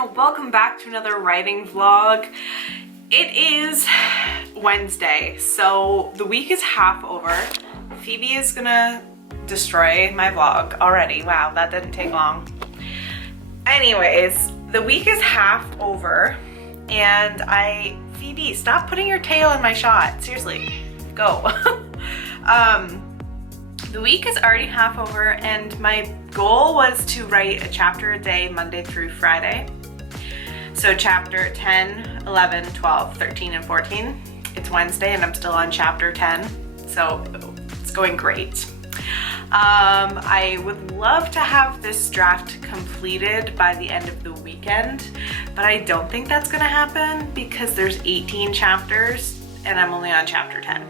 everyone, welcome back to another writing vlog. It is Wednesday, so the week is half over. Phoebe is gonna destroy my vlog already. Wow, that didn't take long. Anyways, the week is half over and Phoebe, stop putting your tail in my shot. Seriously, go. The week is already half over and my goal was to write a chapter a day, Monday through Friday. So chapter 10, 11, 12, 13, and 14. It's Wednesday and I'm still on chapter 10, so it's going great. I would love to have this draft completed by the end of the weekend, but I don't think that's gonna happen because there's 18 chapters and I'm only on chapter 10.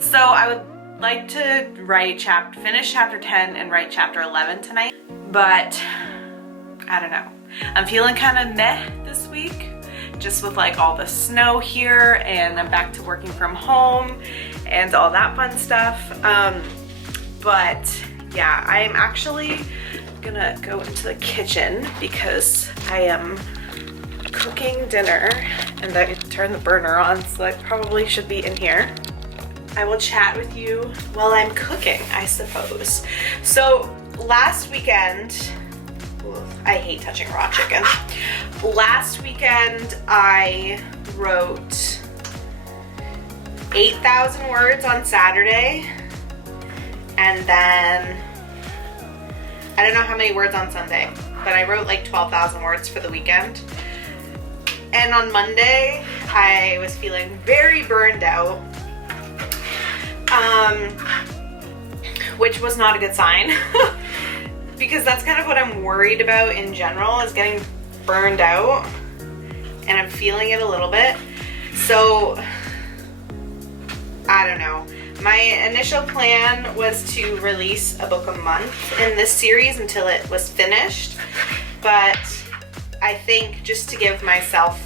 So I would like to finish chapter 10 and write chapter 11 tonight, but I don't know. I'm feeling kind of meh this week, just with like all the snow here and I'm back to working from home and all that fun stuff. But yeah, I'm actually gonna go into the kitchen because I am cooking dinner and I turned the burner on, so I probably should be in here. I will chat with you while I'm cooking, I suppose. So last weekend, I hate touching raw chicken. Last weekend I wrote 8,000 words on Saturday, and then I don't know how many words on Sunday, but I wrote like 12,000 words for the weekend. And on Monday, I was feeling very burned out, which was not a good sign because that's kind of what I'm worried about in general, is getting burned out, and I'm feeling it a little bit. So I don't know. My initial plan was to release a book a month in this series until it was finished, but I think just to give myself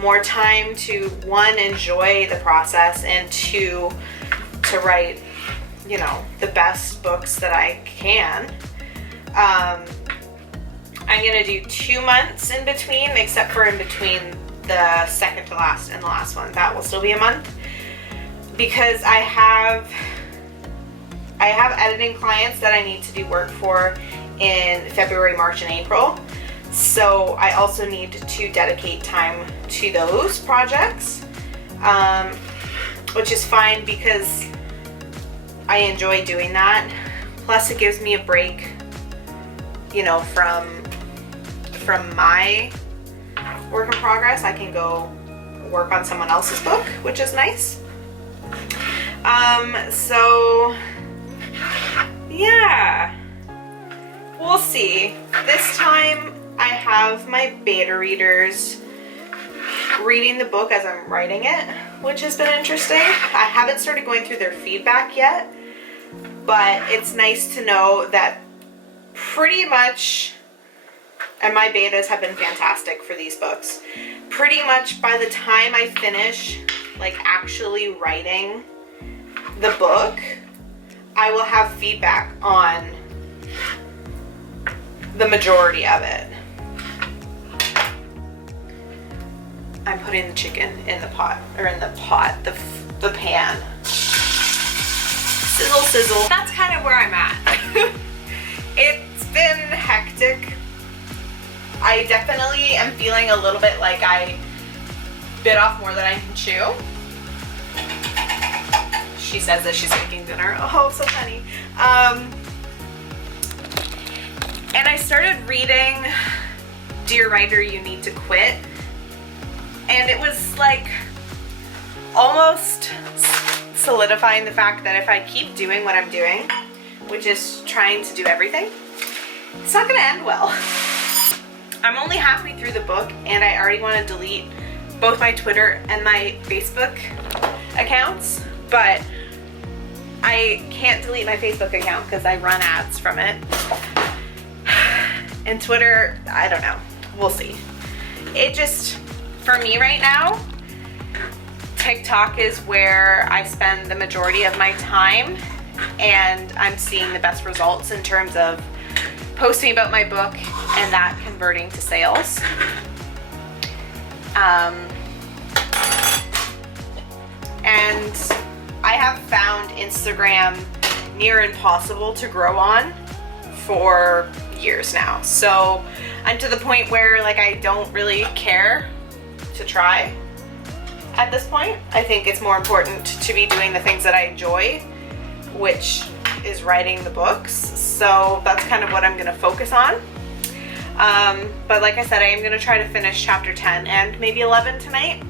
more time to, one, enjoy the process, and two, to write, you know, the best books that I can. I'm gonna do 2 months in between, except for in between the second to last and the last one. That will still be a month because I have editing clients that I need to do work for in February, March, and April. So I also need to dedicate time to those projects, which is fine because I enjoy doing that. Plus it gives me a break, you know, from my work in progress. I can go work on someone else's book, which is nice. So yeah, we'll see. This time I have my beta readers reading the book as I'm writing it, which has been interesting. I haven't started going through their feedback yet, but it's nice to know that pretty much, and my betas have been fantastic for these books, pretty much by the time I finish like actually writing the book, I will have feedback on the majority of it. I'm putting the chicken in the pot, or in the pan. Sizzle, sizzle. That's kind of where I'm at. It's been hectic. I definitely am feeling a little bit like I bit off more than I can chew. She says that she's making dinner. Oh, so funny. And I started reading Dear Writer, You Need to Quit. And it was like almost solidifying the fact that if I keep doing what I'm doing, which is trying to do everything, it's not gonna end well. I'm only halfway through the book and I already want to delete both my Twitter and my Facebook accounts, but I can't delete my Facebook account because I run ads from it. And Twitter, I don't know. We'll see. It just, for me right now, TikTok is where I spend the majority of my time, and I'm seeing the best results in terms of posting about my book and that converting to sales. And I have found Instagram near impossible to grow on for years now. So I'm to the point where like I don't really care to try at this point. I think it's more important to be doing the things that I enjoy, which is writing the books. So that's kind of what I'm gonna focus on. But like I said, I am gonna try to finish chapter 10 and maybe 11 tonight.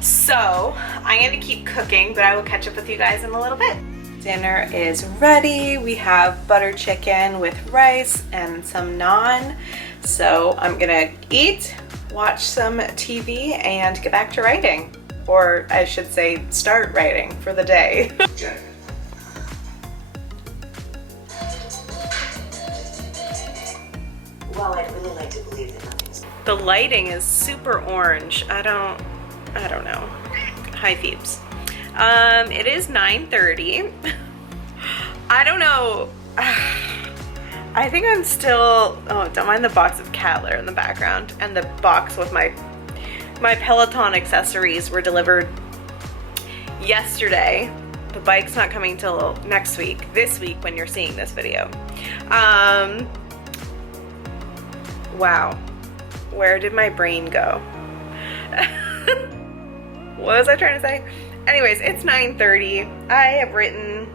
So I'm gonna keep cooking, but I will catch up with you guys in a little bit. Dinner is ready. We have butter chicken with rice and some naan. So I'm gonna eat, watch some TV, and get back to writing. Or I should say, start writing for the day. Well, I'd really like to believe that nothing's... The lighting is super orange. I don't know. Hi, Phoebes. It is 9:30. I don't know. I think I'm still, oh, don't mind the box of cat litter in the background, and the box with my Peloton accessories were delivered yesterday. The bike's not coming till next week, this week when you're seeing this video. Wow, where did my brain go? What was I trying to say? Anyways, it's 9:30. I have written,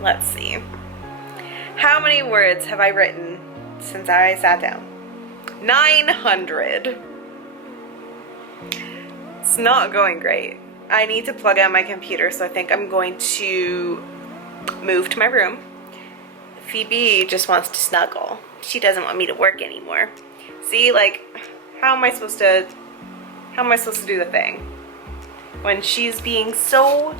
let's see. How many words have I written since I sat down? 900. It's not going great. I need to plug out my computer, so I think I'm going to move to my room. Phoebe just wants to snuggle. She doesn't want me to work anymore. See, like, how am I supposed to do the thing when she's being so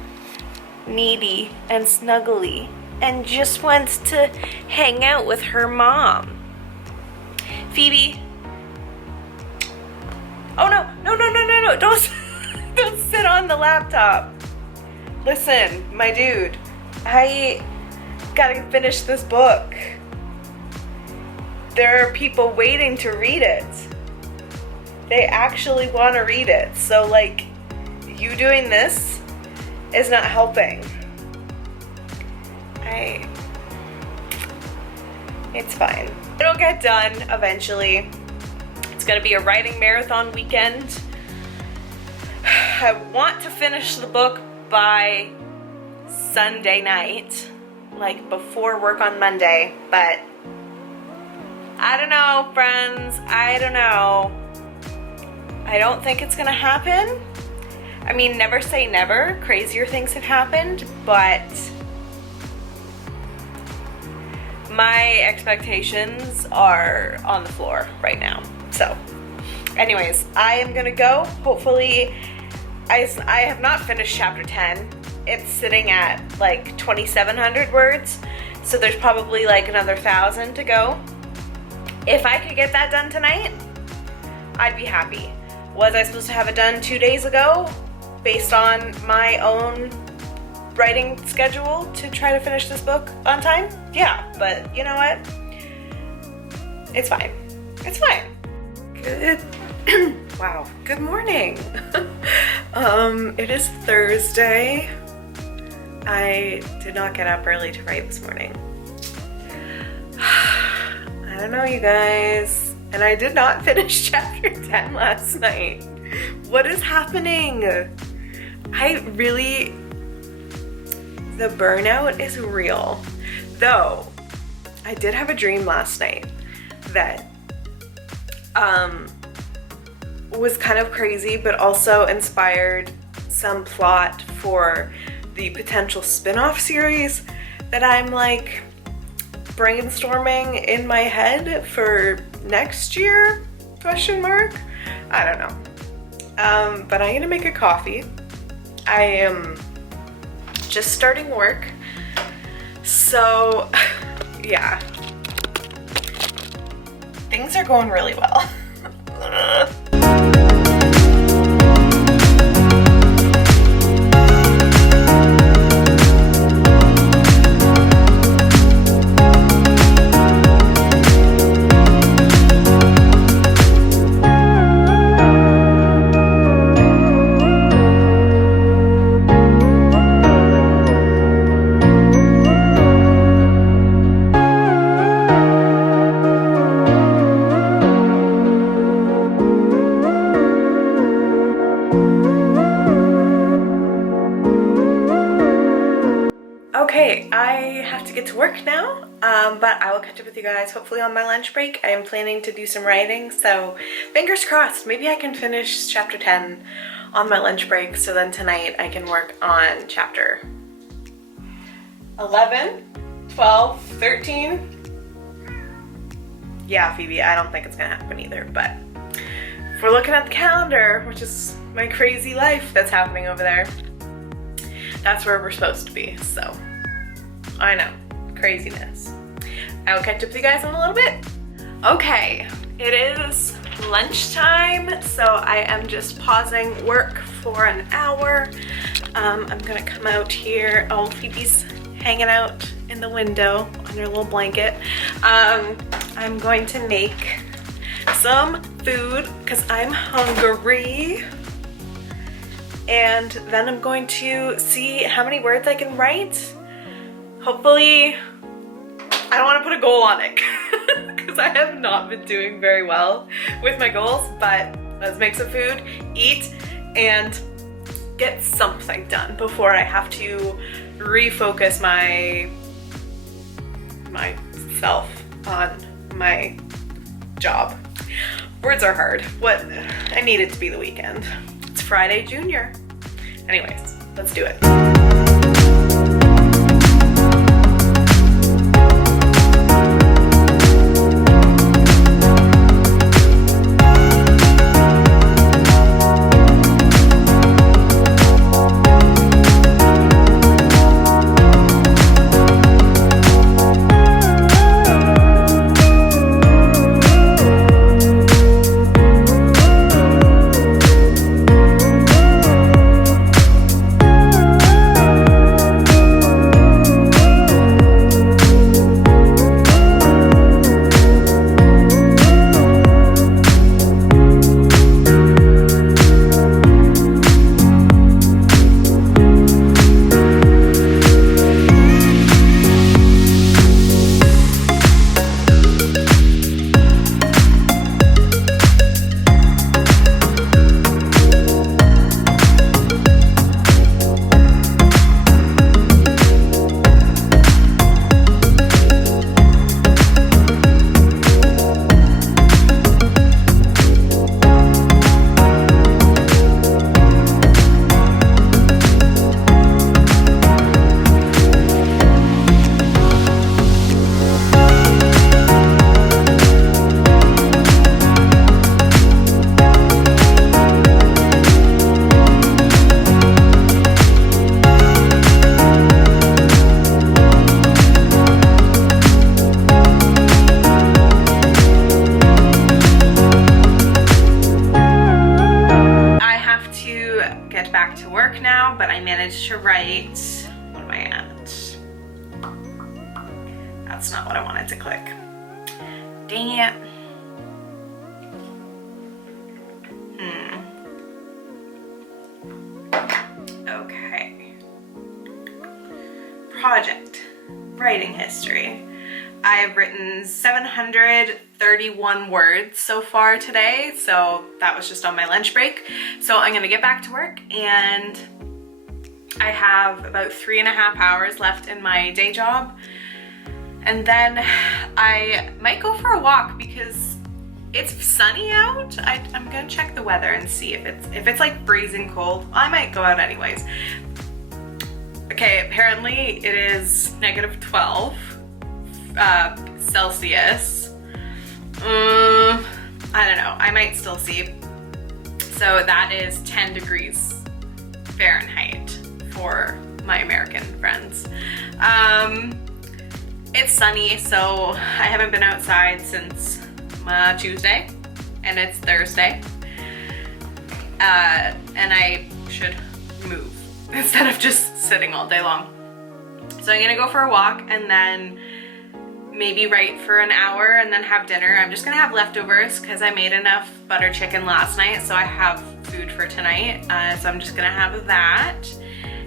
needy and snuggly and just wants to hang out with her mom? Phoebe. Oh no, don't sit on the laptop. Listen, my dude, I gotta finish this book. There are people waiting to read it. They actually want to read it. So like, you doing this is not helping. It's fine. It'll get done eventually. It's gonna be a writing marathon weekend. I want to finish the book by Sunday night, like before work on Monday, but I don't know, friends. I don't know. I don't think it's gonna happen. I mean, never say never. Crazier things have happened, but my expectations are on the floor right now. So anyways, I am gonna go. Hopefully, I have not finished chapter 10. It's sitting at like 2,700 words. So there's probably like another 1,000 to go. If I could get that done tonight, I'd be happy. Was I supposed to have it done 2 days ago based on my own writing schedule to try to finish this book on time? Yeah, but you know what? It's fine. It's fine. Good. Wow. Good morning. It is Thursday. I did not get up early to write this morning. I don't know, you guys. And I did not finish chapter 10 last night. What is happening? The burnout is real. Though, I did have a dream last night that was kind of crazy, but also inspired some plot for the potential spin-off series that I'm like brainstorming in my head for next year, question mark? I don't know. But I'm gonna make a coffee. I am just starting work. So yeah, things are going really well. But I will catch up with you guys hopefully on my lunch break. I am planning to do some writing, so fingers crossed. Maybe I can finish chapter 10 on my lunch break, so then tonight I can work on chapter 11, 12, 13. Yeah, Phoebe, I don't think it's gonna happen either, but if we're looking at the calendar, which is my crazy life that's happening over there, that's where we're supposed to be, so I know, craziness. I will catch up with you guys in a little bit. Okay, it is lunchtime, so I am just pausing work for an hour. I'm gonna come out here. Oh, Phoebe's hanging out in the window on her little blanket. I'm going to make some food because I'm hungry. And then I'm going to see how many words I can write. Hopefully, I don't want to put a goal on it because I have not been doing very well with my goals, but let's make some food, eat, and get something done before I have to refocus myself on my job. Words are hard. What? I need it to be the weekend. It's Friday Junior. Anyways, let's do it. But I managed to write, what am I at? That's not what I wanted to click. Dang it. Okay. Project, writing history. I have written 731 words so far today, so that was just on my lunch break. So I'm gonna get back to work, and I have about 3.5 hours left in my day job, and then I might go for a walk because it's sunny out. I'm gonna check the weather and see if it's like freezing cold. I might go out anyways. Okay, apparently it is -12 Celsius. I don't know, I might still see. So that is 10 degrees Fahrenheit for my American friends. It's sunny, so I haven't been outside since Tuesday, and it's Thursday. And I should move instead of just sitting all day long. So I'm gonna go for a walk and then maybe write for an hour and then have dinner. I'm just gonna have leftovers because I made enough butter chicken last night, so I have food for tonight. So I'm just gonna have that.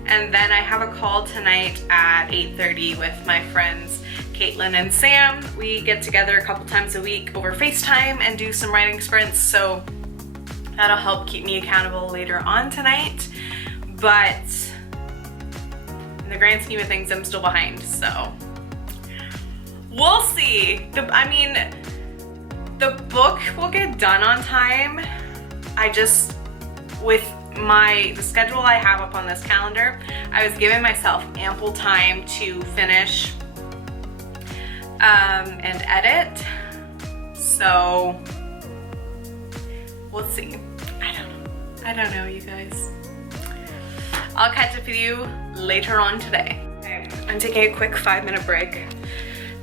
And then I have a call tonight at 8:30 with my friends Caitlin and Sam. We get together a couple times a week over FaceTime and do some writing sprints, so that'll help keep me accountable later on tonight. But in the grand scheme of things, I'm still behind, so We'll see. I mean, the book will get done on time. I just, with the schedule I have up on this calendar, I was giving myself ample time to finish and edit. So we'll see. I don't know, you guys. I'll catch up with you later on today. Okay, I'm taking a quick 5-minute break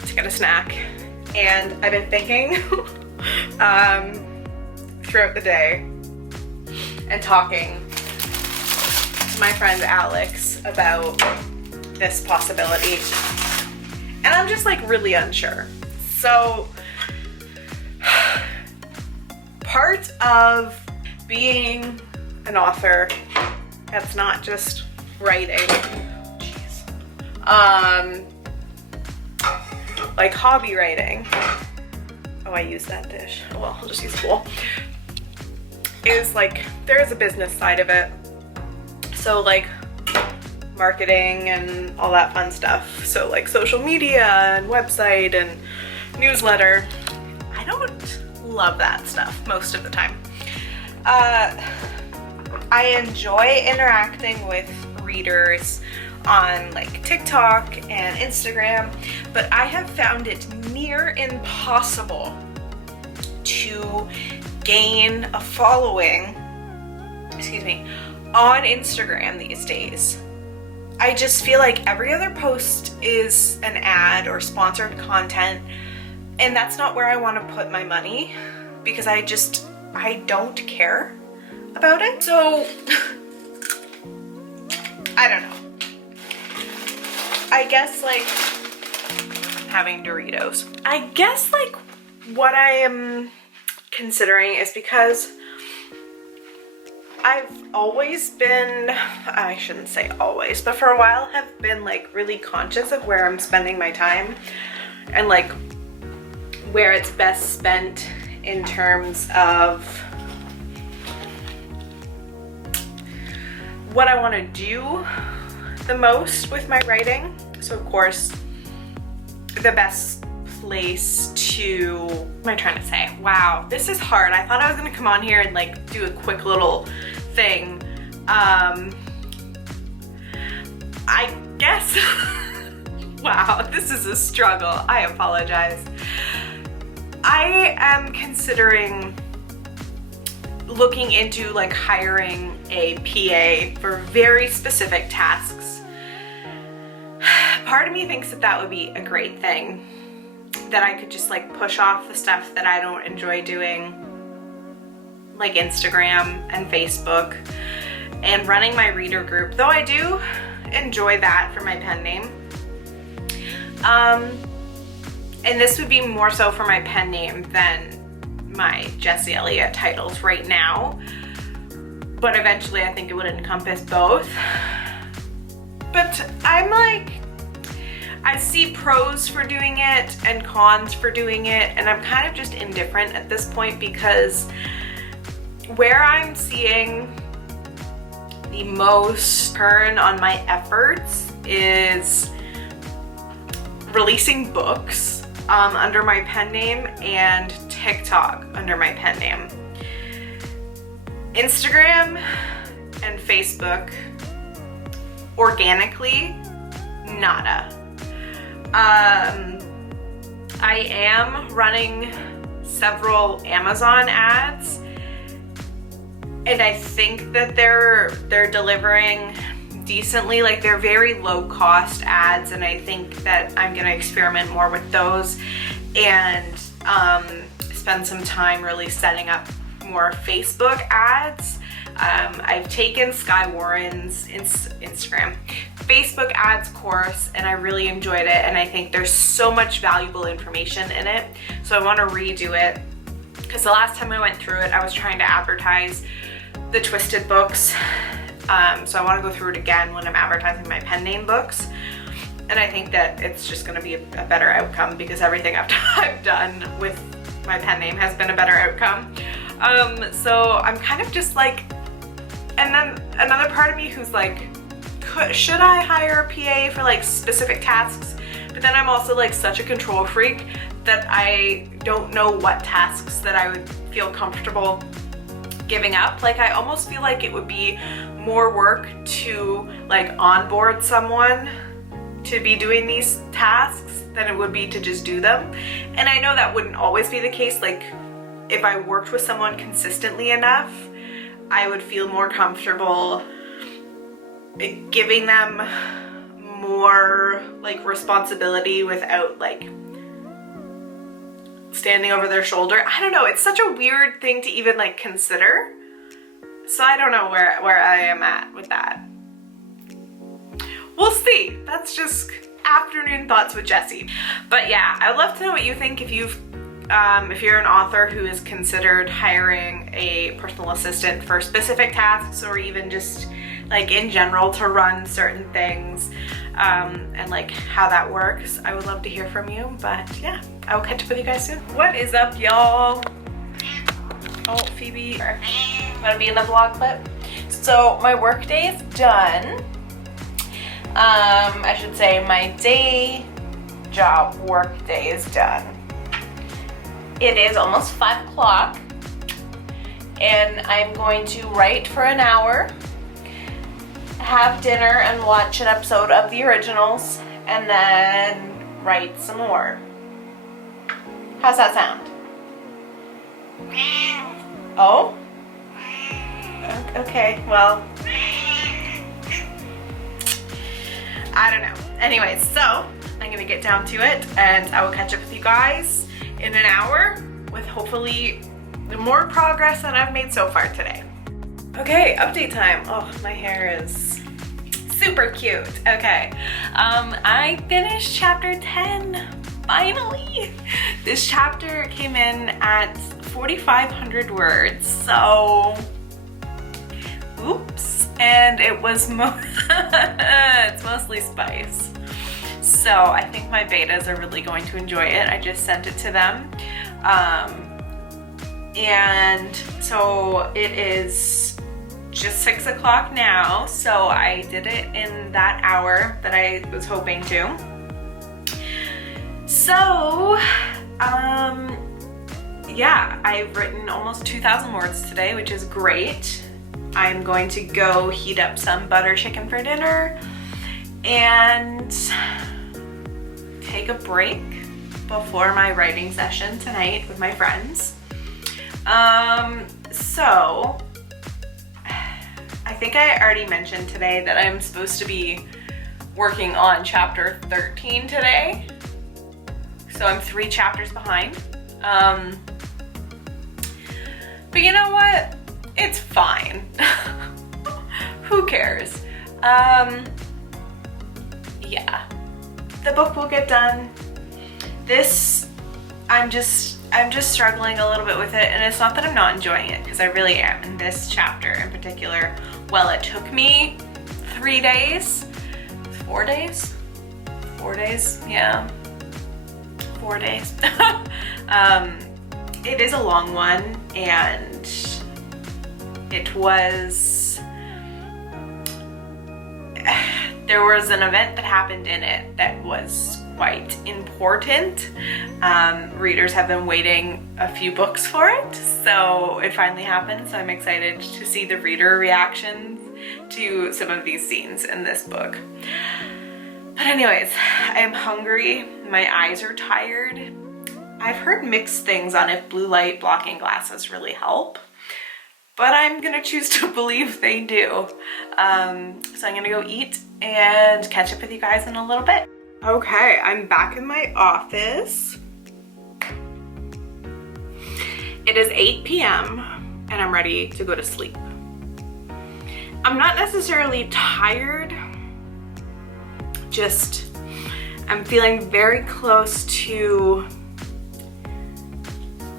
to get a snack, and I've been thinking throughout the day and talking to my friend Alex about this possibility, and I'm just like really unsure. So part of being an author that's not just writing, like hobby writing, oh, I use that dish, oh well, I'll just use the bowl, is like there's a business side of it. So like marketing and all that fun stuff. So like social media and website and newsletter. I don't love that stuff most of the time. I enjoy interacting with readers on like TikTok and Instagram, but I have found it near impossible to gain a following, on Instagram these days. I just feel like every other post is an ad or sponsored content, and that's not where I want to put my money because I don't care about it. So I don't know. I guess like having Doritos. I guess like what I am considering is because I've always been, I shouldn't say always, but for a while have been like really conscious of where I'm spending my time and like where it's best spent in terms of what I want to do the most with my writing. So of course, the best place to, what am I trying to say? Wow, this is hard. I thought I was gonna come on here and like do a quick little thing. I guess, wow, this is a struggle. I apologize. I am considering looking into like hiring a PA for very specific tasks. Part of me thinks that that would be a great thing, that I could just like push off the stuff that I don't enjoy doing, like Instagram and Facebook and running my reader group, though I do enjoy that for my pen name. And this would be more so for my pen name than my Jessie Elliott titles right now, but eventually I think it would encompass both. But I'm like, I see pros for doing it and cons for doing it, and I'm kind of just indifferent at this point because where I'm seeing the most turn on my efforts is releasing books under my pen name and TikTok under my pen name. Instagram and Facebook, organically, nada. I am running several Amazon ads, and I think that they're delivering decently. Like, they're very low cost ads, and I think that I'm gonna experiment more with those and spend some time really setting up more Facebook ads. I've taken Sky Warren's Instagram Facebook ads course, and I really enjoyed it, and I think there's so much valuable information in it. So I want to redo it because the last time I went through it, I was trying to advertise the Twisted books. So I want to go through it again when I'm advertising my pen name books. And I think that it's just going to be a better outcome because everything I've done with my pen name has been a better outcome. So I'm kind of just like, and then another part of me who's like, should I hire a PA for like specific tasks? But But then I'm also like such a control freak that I don't know what tasks that I would feel comfortable giving up. Like I almost feel like it would be more work to like onboard someone to be doing these tasks than it would be to just do them. And I know that wouldn't always be the case. Like if I worked with someone consistently enough, I would feel more comfortable giving them more like responsibility without like standing over their shoulder. I don't know, it's such a weird thing to even like consider. So I don't know where I am at with that. We'll see. That's just afternoon thoughts with Jessie. But yeah, I'd love to know what you think if you're an author who has considered hiring a personal assistant for specific tasks or even just like in general to run certain things, and like how that works. I would love to hear from you, but yeah, I will catch up with you guys soon. What is up, y'all? Oh, Phoebe, I'm gonna be in the vlog clip. So my work day is done. I should say my day job work day is done. It is almost 5 o'clock and I'm going to write for an hour, have dinner and watch an episode of the originals, and then write some more. How's that sound? Oh? Okay, well, I don't know. Anyways, so I'm gonna get down to it and I will catch up with you guys in an hour with hopefully more progress than I've made so far today. Okay, update time. Oh, my hair is super cute. Okay, I finished chapter 10, finally. This chapter came in at 4,500 words, so oops. And it was it's mostly spice. So I think my betas are really going to enjoy it. I just sent it to them. And so it is just 6 o'clock now. So I did it in that hour that I was hoping to. So, yeah, I've written almost 2,000 words today, which is great. I'm going to go heat up some butter chicken for dinner and take a break before my writing session tonight with my friends. So I think I already mentioned today that I'm supposed to be working on chapter 13 today. So I'm 3 chapters behind. But you know what? It's fine. Who cares? Yeah, the book will get done. This, I'm just struggling a little bit with it, and it's not that I'm not enjoying it, because I really am in this chapter in particular. Well, it took me 3 days, 4 days, 4 days, yeah, 4 days. It is a long one, and it was, there was an event that happened in it that was quite important. Readers have been waiting a few books for it, so it finally happened. So I'm excited to see the reader reactions to some of these scenes in this book. But anyways, I am hungry, my eyes are tired. I've heard mixed things on if blue light blocking glasses really help, but I'm gonna choose to believe they do. So I'm gonna go eat and catch up with you guys in a little bit. Okay, I'm back in my office. It is 8 p.m. and I'm ready to go to sleep. I'm not necessarily tired, just I'm feeling very close to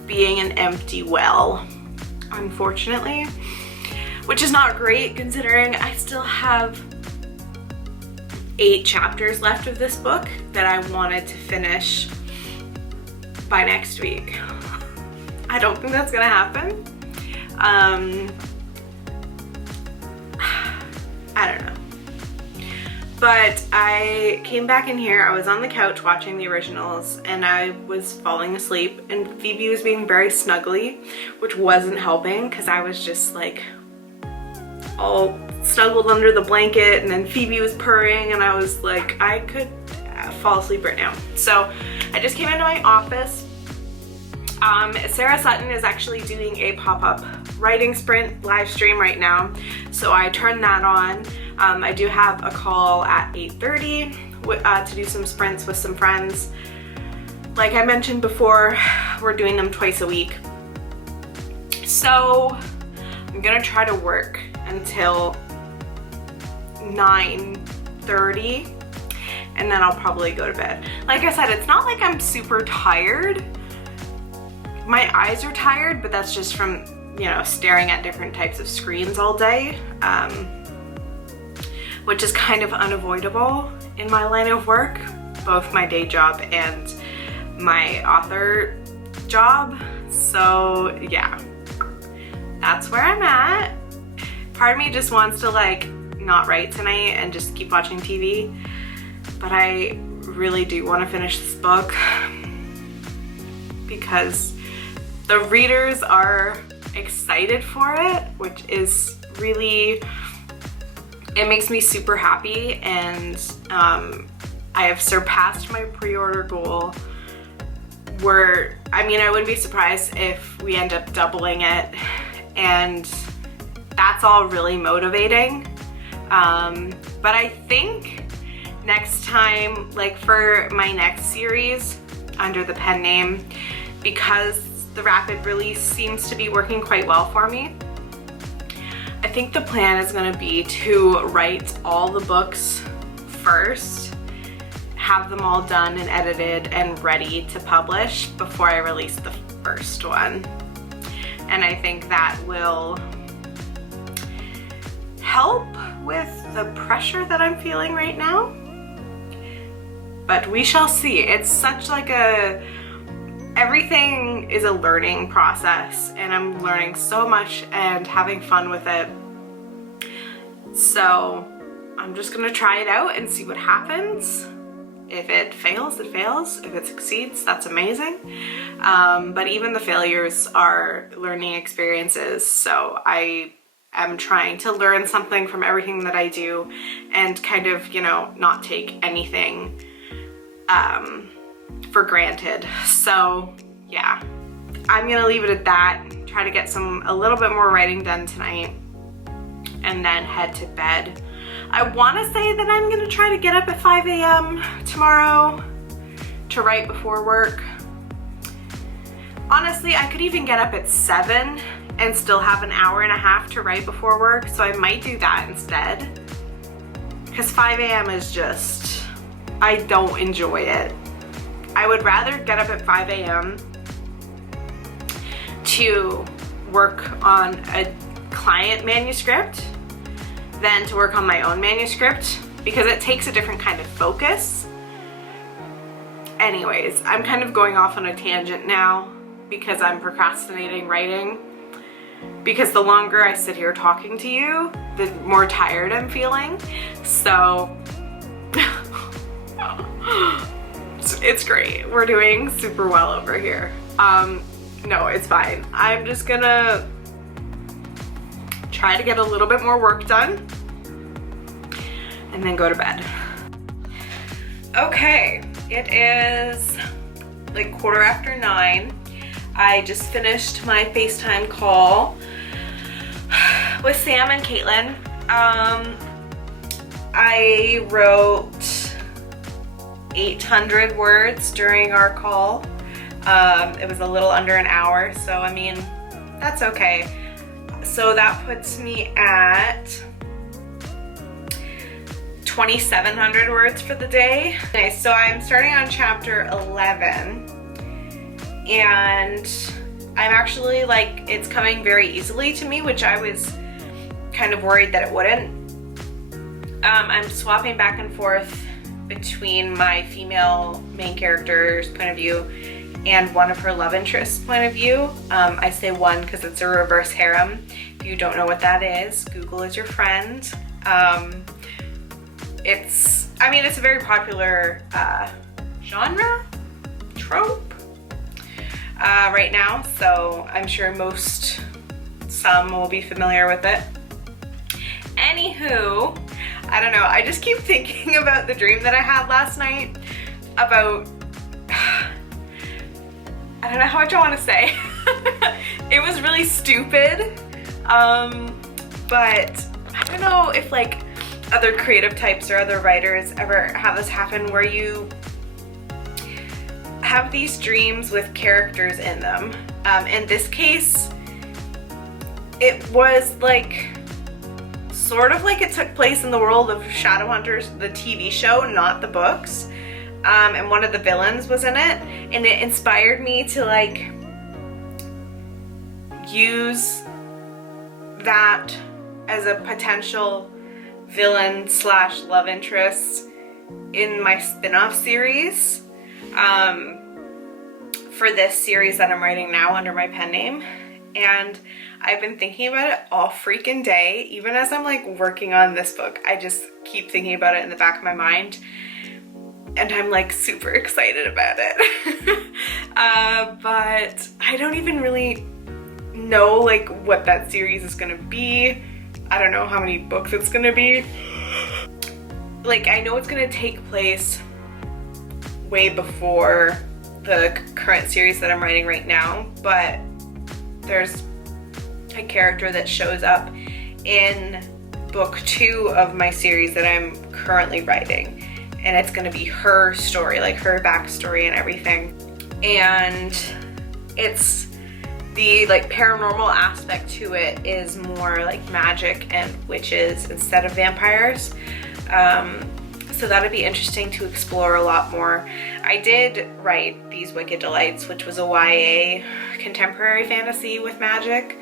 being an empty well, unfortunately, which is not great considering I still have 8 chapters left of this book that I wanted to finish by next week. I don't think that's gonna happen. I don't know. But I came back in here, I was on the couch watching the originals, and I was falling asleep, and Phoebe was being very snuggly, which wasn't helping because I was just like all snuggled under the blanket, and then Phoebe was purring, and I was like, I could fall asleep right now. So I just came into my office. Sarah Sutton is actually doing a pop-up writing sprint live stream right now, so I turned that on. I do have a call at 8:30 to do some sprints with some friends. Like I mentioned before, we're doing them twice a week. So I'm gonna try to work until 9:30, and then I'll probably go to bed. Like I said, it's not like I'm super tired. My eyes are tired, but that's just from, you know, staring at different types of screens all day, which is kind of unavoidable in my line of work, both my day job and my author job. So yeah, that's where I'm at. Part of me just wants to like not write tonight and just keep watching TV, but I really do want to finish this book because the readers are excited for it, which is really, it makes me super happy, and I have surpassed my pre-order goal where, I mean, I wouldn't be surprised if we end up doubling it, and that's all really motivating. But I think next time, like for my next series under the pen name, because the rapid release seems to be working quite well for me, I think the plan is going to be to write all the books first, have them all done and edited and ready to publish before I release the first one. And I think that will help with the pressure that I'm feeling right now. But we shall see. It's such like a, everything is a learning process, and I'm learning so much and having fun with it. So I'm just gonna try it out and see what happens. If it fails, it fails. If it succeeds, that's amazing. But even the failures are learning experiences. So I am trying to learn something from everything that I do and kind of, you know, not take anything for granted. So yeah, I'm gonna leave it at that. Try to get a little bit more writing done tonight and then head to bed. I want to say that I'm gonna try to get up at 5 a.m. tomorrow to write before work. Honestly, I could even get up at 7 and still have an hour and a half to write before work, so I might do that instead. Because 5 a.m. is just, I don't enjoy it. I would rather get up at 5 a.m. to work on a client manuscript than to work on my own manuscript, because it takes a different kind of focus. Anyways, I'm kind of going off on a tangent now because I'm procrastinating writing. Because the longer I sit here talking to you, the more tired I'm feeling. So it's great. We're doing super well over here. No, it's fine. I'm just gonna try to get a little bit more work done and then go to bed. Okay, it is like 9:15. I just finished my FaceTime call with Sam and Caitlin. I wrote 800 words during our call. It was a little under an hour, so I mean, that's okay. So that puts me at 2,700 words for the day. Okay, so I'm starting on chapter 11, and I'm actually like, it's coming very easily to me, which I was kind of worried that it wouldn't. I'm swapping back and forth between my female main character's point of view and one of her love interest's point of view. I say one because it's a reverse harem. If you don't know what that is, Google is your friend. it's, I mean, it's a very popular genre, trope right now, so I'm sure some will be familiar with it. Anywho, I don't know, I just keep thinking about the dream that I had last night about, I don't know how much I want to say. It was really stupid, but I don't know if like other creative types or other writers ever have this happen where you have these dreams with characters in them. In this case, it was like sort of like it took place in the world of Shadowhunters, the TV show, not the books. And one of the villains was in it, and it inspired me to like use that as a potential villain slash love interest in my spin-off series for this series that I'm writing now under my pen name. And I've been thinking about it all freaking day. Even as I'm like working on this book, I just keep thinking about it in the back of my mind, and I'm like super excited about it. But I don't even really know like what that series is gonna be. I don't know how many books it's gonna be. Like, I know it's gonna take place way before the current series that I'm writing right now, but there's a character that shows up in book 2 of my series that I'm currently writing, and it's gonna be her story, like her backstory and everything. And it's the like paranormal aspect to it is more like magic and witches instead of vampires. So that'd be interesting to explore a lot more. I did write These Wicked Delights, which was a YA contemporary fantasy with magic.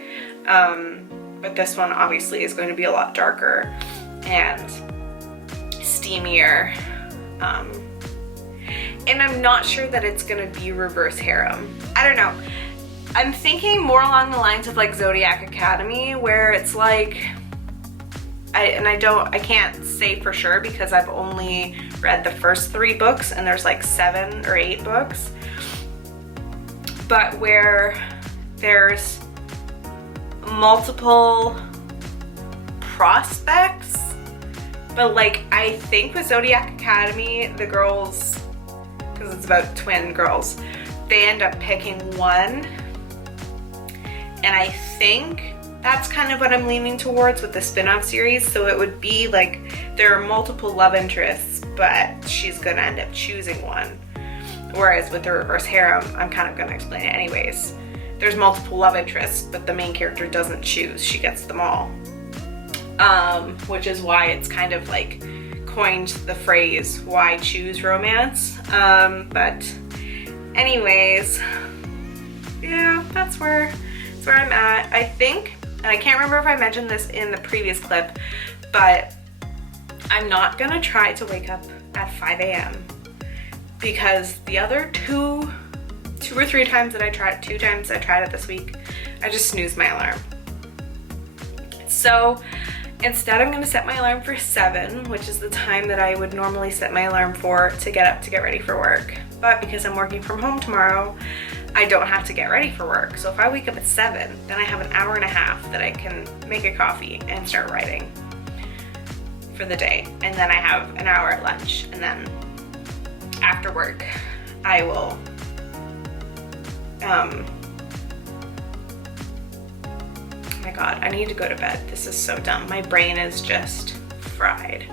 But this one obviously is going to be a lot darker and steamier. And I'm not sure that it's gonna be reverse harem. I don't know. I'm thinking more along the lines of like Zodiac Academy, where it's like, I can't say for sure because I've only read the first 3 books and there's like 7 or 8 books, but where there's multiple prospects. But like, I think with Zodiac Academy, the girls, because it's about twin girls, they end up picking one. And I think that's kind of what I'm leaning towards with the spin-off series. So it would be like there are multiple love interests, but she's gonna end up choosing one. Whereas with the reverse harem, I'm kind of gonna explain it anyways. There's multiple love interests, but the main character doesn't choose, she gets them all. Which is why it's kind of like coined the phrase, why choose romance? But anyways, yeah, that's where I'm at. I think, and I can't remember if I mentioned this in the previous clip, but I'm not gonna try to wake up at 5 a.m. because the other two or three times that I tried, 2 times I tried it this week, I just snoozed my alarm. So instead I'm gonna set my alarm for 7, which is the time that I would normally set my alarm for to get up to get ready for work. But because I'm working from home tomorrow, I don't have to get ready for work. So if I wake up at 7, then I have an hour and a half that I can make a coffee and start writing for the day. And then I have an hour at lunch. And then after work, I will, oh my God, I need to go to bed. This is so dumb. My brain is just fried.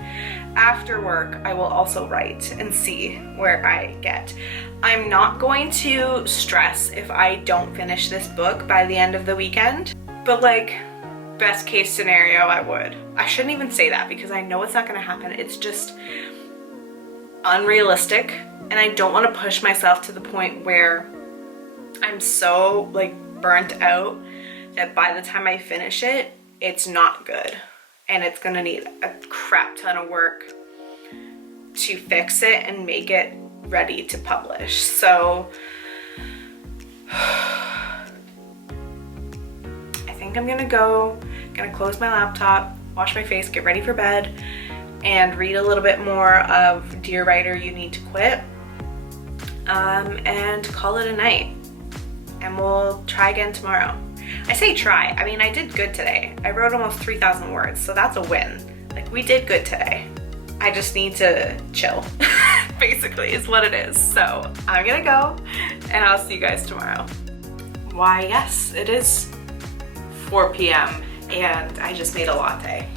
After work, I will also write and see where I get. I'm not going to stress if I don't finish this book by the end of the weekend, but like, best case scenario, I would. I shouldn't even say that because I know it's not gonna happen. It's just unrealistic, and I don't want to push myself to the point where I'm so like burnt out that by the time I finish it, it's not good. And it's gonna need a crap ton of work to fix it and make it ready to publish. So I think I'm gonna close my laptop, wash my face, get ready for bed, and read a little bit more of Dear Writer, You Need to Quit, and call it a night. And we'll try again tomorrow. I say try, I mean I did good today. I wrote almost 3,000 words, so that's a win. Like, we did good today. I just need to chill, basically is what it is. So I'm gonna go and I'll see you guys tomorrow. Why, yes, it is 4 p.m. and I just made a latte.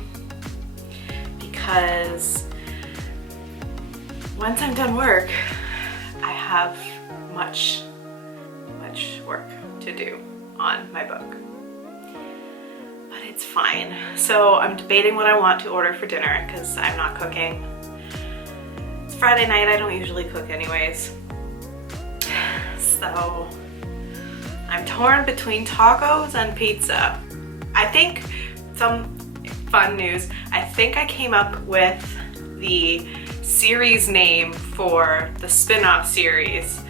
Because once I'm done work, I have much work to do on my book. But it's fine. So I'm debating what I want to order for dinner because I'm not cooking. It's Friday night, I don't usually cook anyways. So I'm torn between tacos and pizza. I think, some fun news, I think I came up with the series name for the spin-off series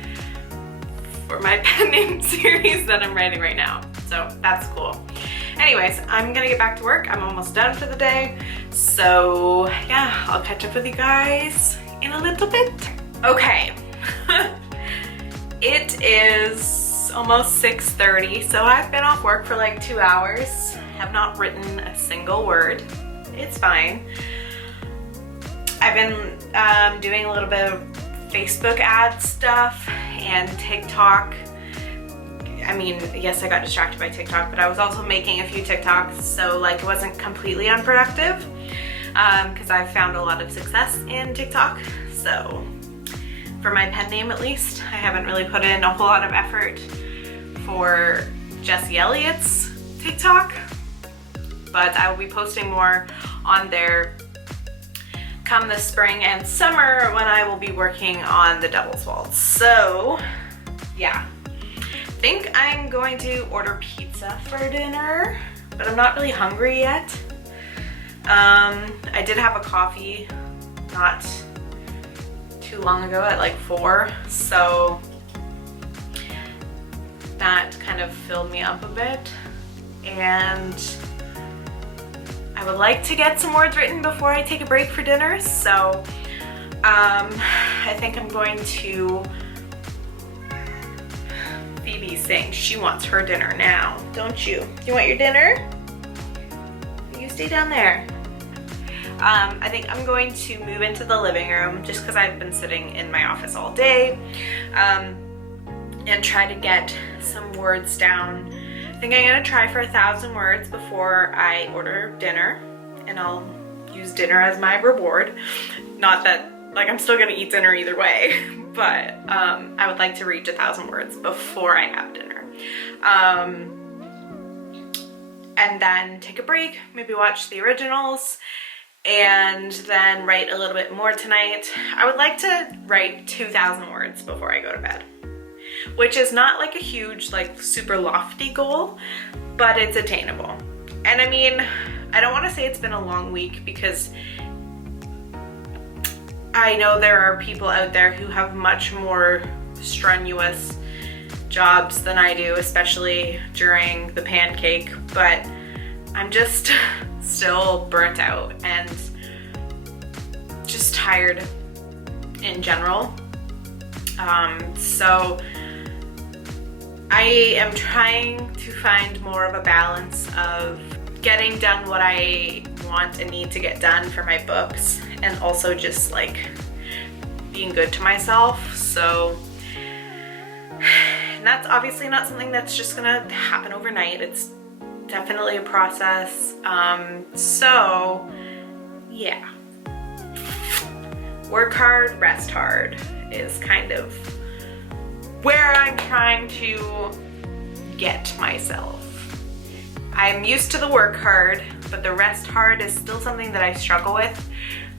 for my pen name series that I'm writing right now. So that's cool. Anyways, I'm gonna get back to work. I'm almost done for the day. So yeah, I'll catch up with you guys in a little bit. Okay, it is almost 6:30, so I've been off work for like 2 hours. Have not written a single word. It's fine. I've been doing a little bit of Facebook ad stuff and TikTok. I mean, yes, I got distracted by TikTok, but I was also making a few TikToks, so like it wasn't completely unproductive because I've found a lot of success in TikTok. So for my pen name at least, I haven't really put in a whole lot of effort for Jesse Elliott's TikTok, but I will be posting more on there come the spring and summer when I will be working on the Devil's Waltz. So yeah, I think I'm going to order pizza for dinner, but I'm not really hungry yet. I did have a coffee not too long ago at like 4, so that kind of filled me up a bit. And I would like to get some words written before I take a break for dinner, so I think I'm going to... Phoebe's saying she wants her dinner now, don't you? You want your dinner? You stay down there. I think I'm going to move into the living room just because I've been sitting in my office all day, and try to get some words down. I think I'm gonna try for 1,000 words before I order dinner, and I'll use dinner as my reward. Not that, like, I'm still gonna eat dinner either way, but I would like to reach 1,000 words before I have dinner. And then take a break, maybe watch the originals, and then write a little bit more tonight. I would like to write 2,000 words before I go to bed, which is not like a huge, like super lofty goal, but it's attainable. And I mean, I don't want to say it's been a long week because I know there are people out there who have much more strenuous jobs than I do, especially during the pancake, but I'm just still burnt out and just tired in general. So I am trying to find more of a balance of getting done what I want and need to get done for my books, and also just like being good to myself. So, and that's obviously not something that's just gonna happen overnight. It's definitely a process. So yeah, work hard, rest hard is kind of where I'm trying to get myself. I'm used to the work hard, but the rest hard is still something that I struggle with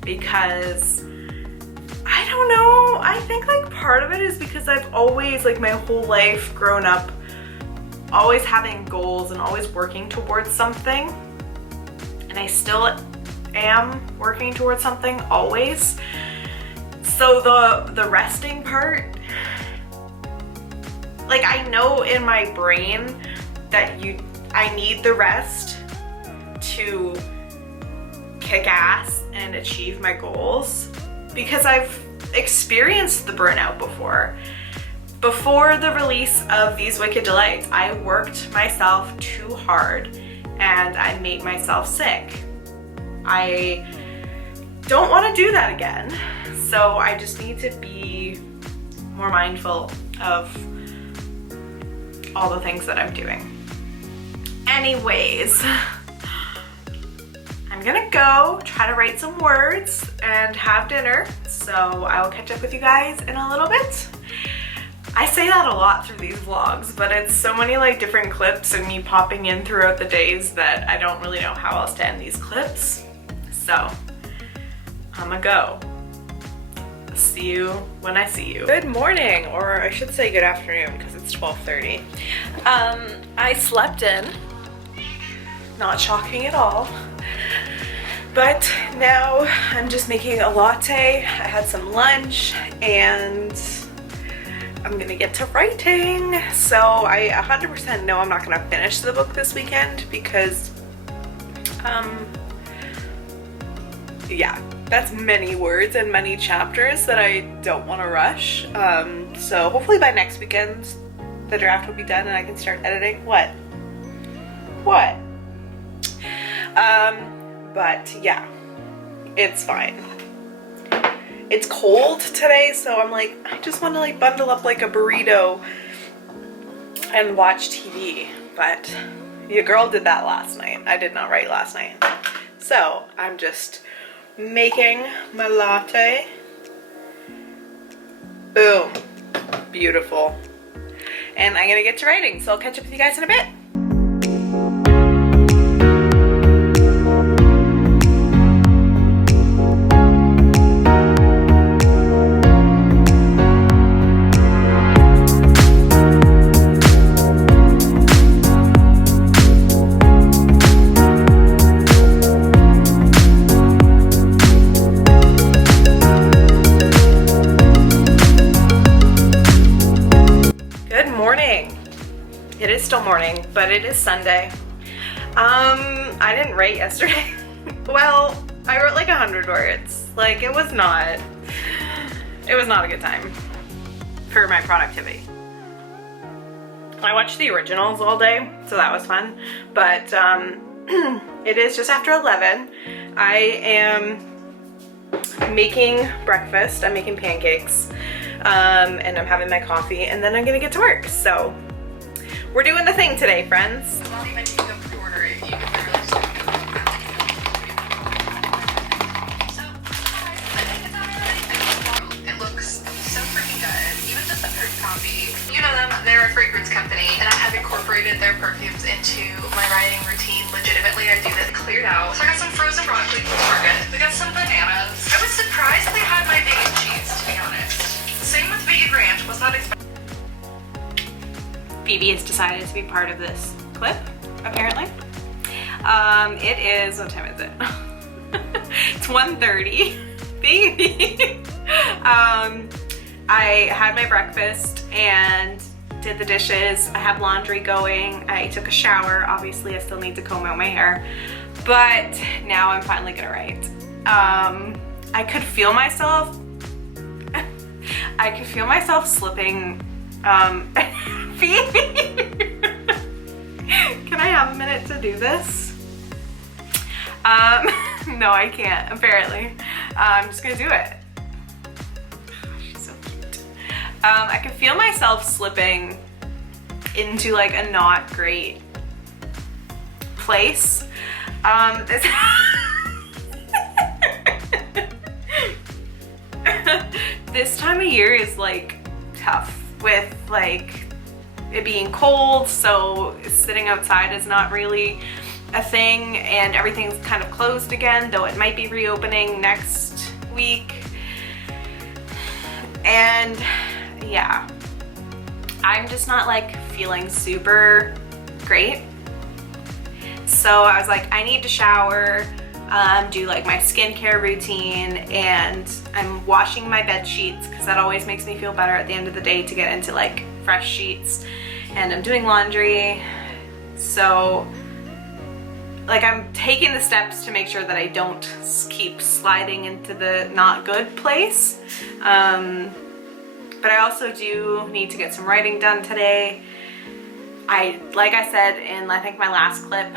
because I don't know, I think like part of it is because I've always, like my whole life grown up, always having goals and always working towards something, and I still am working towards something always. So the resting part, like I know in my brain that I need the rest to kick ass and achieve my goals because I've experienced the burnout before. Before the release of These Wicked Delights, I worked myself too hard and I made myself sick. I don't want to do that again. So I just need to be more mindful of all the things that I'm doing. Anyways, I'm gonna go try to write some words and have dinner. So I will catch up with you guys in a little bit. I say that a lot through these vlogs, but it's so many like different clips and me popping in throughout the days that I don't really know how else to end these clips. So I'm gonna go. See you when I see you. Good morning, or I should say good afternoon because it's 12:30. I slept in, not shocking at all. But now I'm just making a latte. I had some lunch and I'm gonna get to writing. So I 100% know I'm not gonna finish the book this weekend because, yeah, that's many words and many chapters that I don't want to rush. So hopefully by next weekend the draft will be done and I can start editing. What? But yeah, it's fine. It's cold today, so I'm like, I just want to like bundle up like a burrito and watch TV. But your girl did that last night. I did not write last night. So I'm just making my latte. Boom. Beautiful. And I'm gonna get to writing, so I'll catch up with you guys in a bit. It is still morning, but it is Sunday. I didn't write yesterday. Well, I wrote like 100 words. Like it was not a good time for my productivity. I watched the originals all day, so that was fun. But it is just after 11. I am making breakfast. I'm making pancakes, and I'm having my coffee, and then I'm gonna get to work. So we're doing the thing today, friends. Not even you can pre-order it. You can literally just So, I think it's already. It looks so freaking good. Even just the proof copy. You know them, they're a fragrance company, and I have incorporated their perfumes into my writing routine. Legitimately, I do this cleared out. So I got some frozen broccoli from Target. We got some bananas. I was surprised they had my vegan cheese, to be honest. Same with vegan ranch, was not expecting. Phoebe has decided to be part of this clip, apparently. It is, what time is it? It's 1:30, baby. I had my breakfast and did the dishes. I have laundry going. I took a shower. Obviously, I still need to comb out my hair, but now I'm finally gonna write. I could feel myself slipping, Phoebe, can I have a minute to do this? No, I can't, apparently. I'm just gonna do it. She's so cute. I can feel myself slipping into like a not great place. This time of year is like tough with like it being cold, so sitting outside is not really a thing, and everything's kind of closed again, though it might be reopening next week. And yeah, I'm just not like feeling super great. So I was like, I need to shower, do like my skincare routine, and I'm washing my bed sheets because that always makes me feel better at the end of the day to get into like fresh sheets. And I'm doing laundry. So like I'm taking the steps to make sure that I don't keep sliding into the not good place. But I also do need to get some writing done today. Like I said in I think my last clip,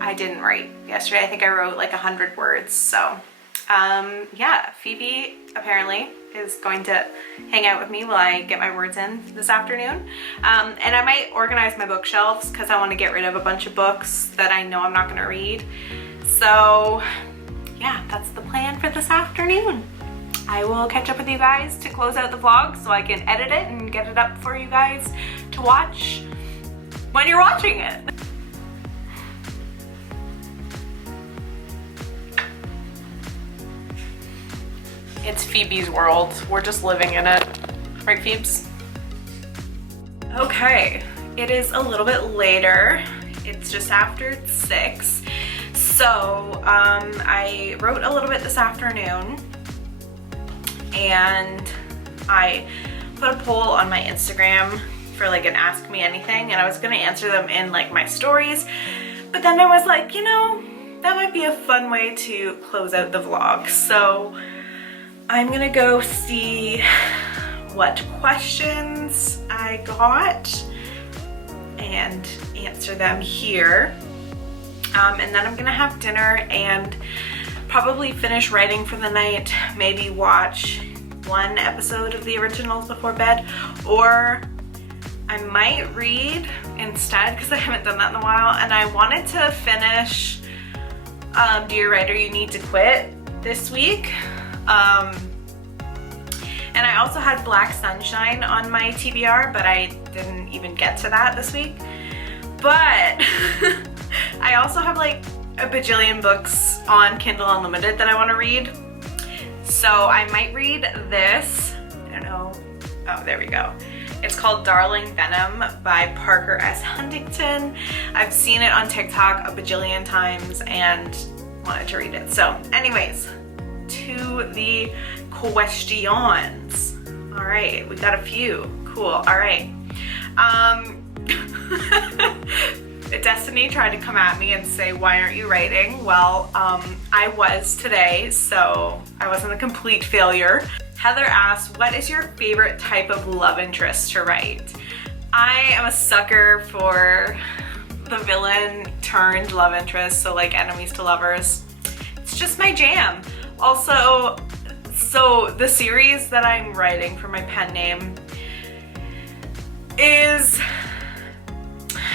I didn't write yesterday. I think I wrote like 100 words. So yeah, Phoebe apparently is going to hang out with me while I get my words in this afternoon. And I might organize my bookshelves because I want to get rid of a bunch of books that I know I'm not going to read. So yeah, that's the plan for this afternoon. I will catch up with you guys to close out the vlog so I can edit it and get it up for you guys to watch when you're watching it. It's Phoebe's world. We're just living in it. Right, Phoebes? Okay, it is a little bit later. It's just after 6. So I wrote a little bit this afternoon and I put a poll on my Instagram for like an Ask Me Anything, and I was gonna answer them in like my stories, but then I was like, you know, that might be a fun way to close out the vlog. So I'm gonna go see what questions I got and answer them here. And then I'm gonna have dinner and probably finish writing for the night, maybe watch one episode of the originals before bed, or I might read instead because I haven't done that in a while. And I wanted to finish Dear Writer, You Need to Quit this week. And I also had Black Sunshine on my TBR, but I didn't even get to that this week. But I also have like a bajillion books on Kindle Unlimited that I want to read. So I might read this. I don't know. Oh, there we go. It's called Darling Venom by Parker S. Huntington. I've seen it on TikTok a bajillion times and wanted to read it. So anyways, to the questions. All right, we got a few. Cool. All right. Destiny tried to come at me and say, why aren't you writing? Well, I was today, so I wasn't a complete failure. Heather asked, what is your favorite type of love interest to write? I am a sucker for the villain turned love interest, so like enemies to lovers. It's just my jam. Also, so the series that I'm writing for my pen name is,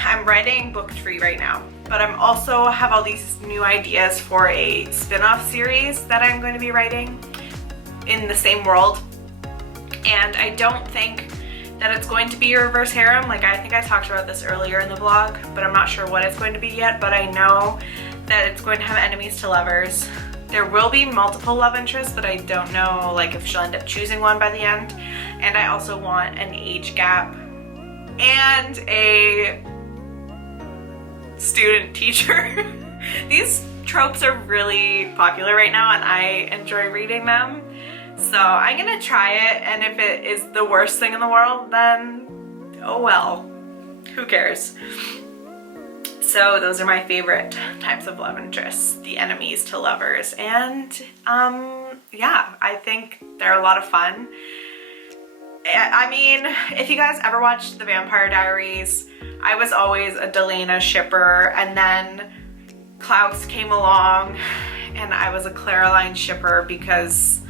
I'm writing book 3 right now, but I'm also have all these new ideas for a spin-off series that I'm going to be writing in the same world. And I don't think that it's going to be a reverse harem. Like, I think I talked about this earlier in the vlog, but I'm not sure what it's going to be yet, but I know that it's going to have enemies to lovers. There will be multiple love interests, but I don't know like if she'll end up choosing one by the end. And I also want an age gap and a student teacher. These tropes are really popular right now and I enjoy reading them. So I'm gonna try it, and if it is the worst thing in the world, then oh well, who cares? So those are my favorite types of love interests, the enemies to lovers. And yeah, I think they're a lot of fun. I mean, if you guys ever watched The Vampire Diaries, I was always a Delena shipper, and then Klaus came along and I was a Caroline shipper because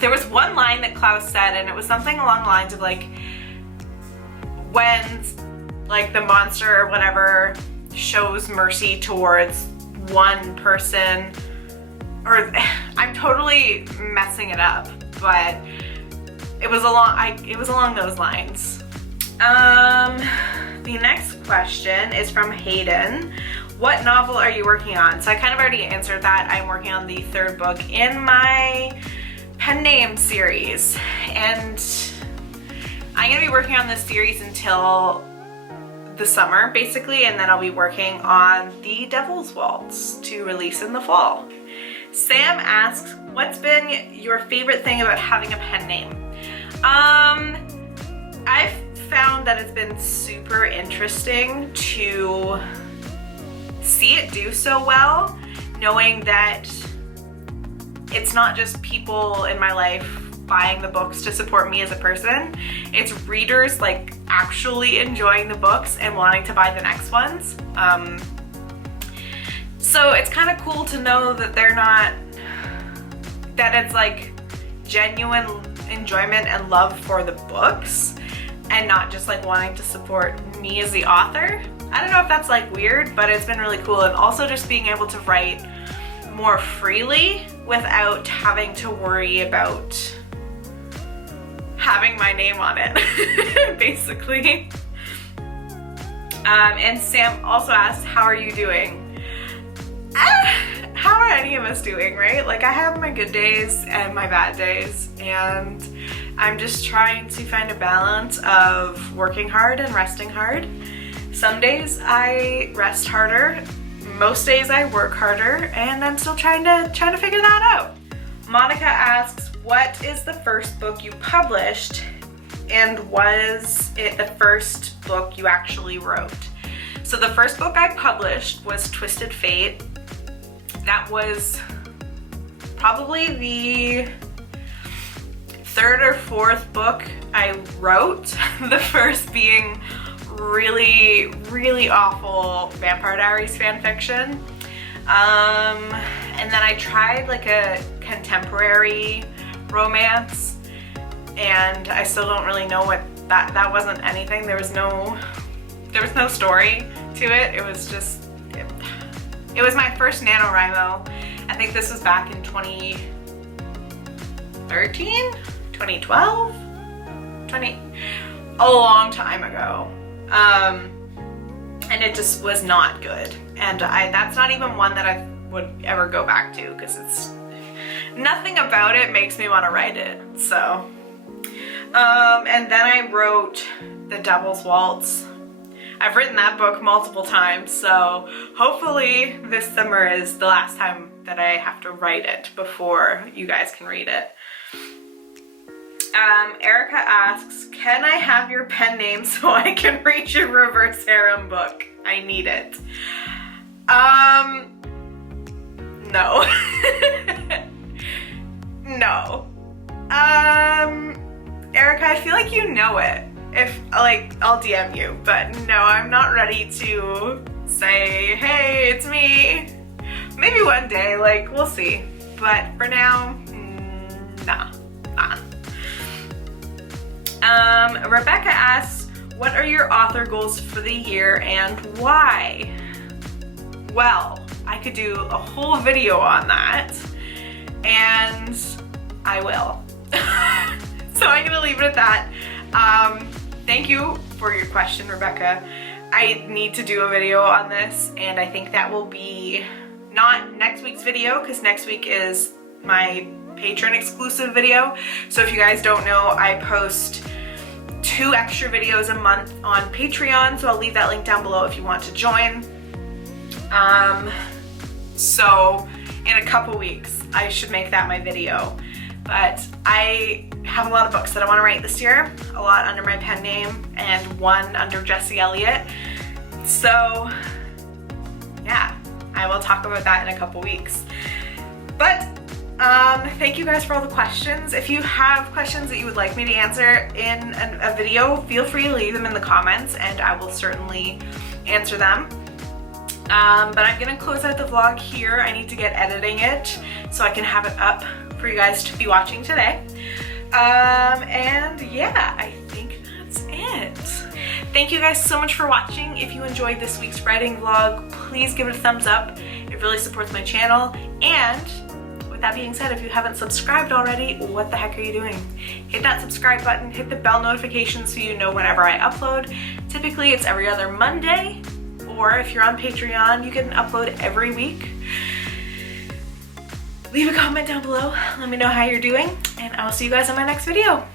there was one line that Klaus said, and it was something along the lines of like, when like the monster or whatever shows mercy towards one person, or I'm totally messing it up, but it was along those lines. The next question is from Hayden. What novel are you working on? So I kind of already answered that. I'm working on the 3rd book in my pen name series, and I'm gonna be working on this series until the summer basically, and then I'll be working on The Devil's Waltz to release in the fall. Sam asks, what's been your favorite thing about having a pen name? I've found that it's been super interesting to see it do so well, knowing that it's not just people in my life buying the books to support me as a person, it's readers like actually enjoying the books and wanting to buy the next ones. So it's kind of cool to know that that it's like genuine enjoyment and love for the books and not just like wanting to support me as the author. I don't know if that's like weird, but it's been really cool. And also just being able to write more freely without having to worry about having my name on it, basically. And Sam also asked, how are you doing? How are any of us doing, right? Like, I have my good days and my bad days, and I'm just trying to find a balance of working hard and resting hard. Some days I rest harder, most days I work harder, and I'm still trying to figure that out. Monica asks, what is the first book you published, and was it the first book you actually wrote? So the first book I published was Twisted Fate. That was probably the third or fourth book I wrote, the first being really, really awful Vampire Diaries fan fiction. And then I tried like a contemporary romance, and I still don't really know what that wasn't anything. There was no story to it. It was just, it was my first NaNoWriMo. I think this was back in 2013, 2012, a long time ago. And it just was not good. And that's not even one that I would ever go back to, because it's, nothing about it makes me want to write it, so. And then I wrote The Devil's Waltz. I've written that book multiple times, so hopefully this summer is the last time that I have to write it before you guys can read it. Erica asks, can I have your pen name so I can read your reverse harem book? I need it. No. No. Erica, I feel like you know it. If, like, I'll DM you, but no, I'm not ready to say, hey, it's me. Maybe one day, like, we'll see. But for now, nah. Rebecca asks, what are your author goals for the year and why? Well, I could do a whole video on that, and I will. So I'm gonna leave it at that. Thank you for your question, Rebecca. I need to do a video on this, and I think that will be not next week's video, because next week is my patron exclusive video. So if you guys don't know, I post 2 extra videos a month on Patreon, so I'll leave that link down below if you want to join. So in a couple weeks, I should make that my video. But I have a lot of books that I want to write this year, a lot under my pen name and one under Jessie Elliott. So yeah, I will talk about that in a couple weeks. But thank you guys for all the questions. If you have questions that you would like me to answer in a video, feel free to leave them in the comments and I will certainly answer them. But I'm gonna close out the vlog here. I need to get editing it so I can have it up for you guys to be watching today. And yeah, I think that's it. Thank you guys so much for watching. If you enjoyed this week's writing vlog, please give it a thumbs up. It really supports my channel. And with that being said, if you haven't subscribed already, what the heck are you doing? Hit that subscribe button, hit the bell notification so you know whenever I upload. Typically it's every other Monday, or if you're on Patreon, you get an upload every week. Leave a comment down below, let me know how you're doing, and I will see you guys in my next video.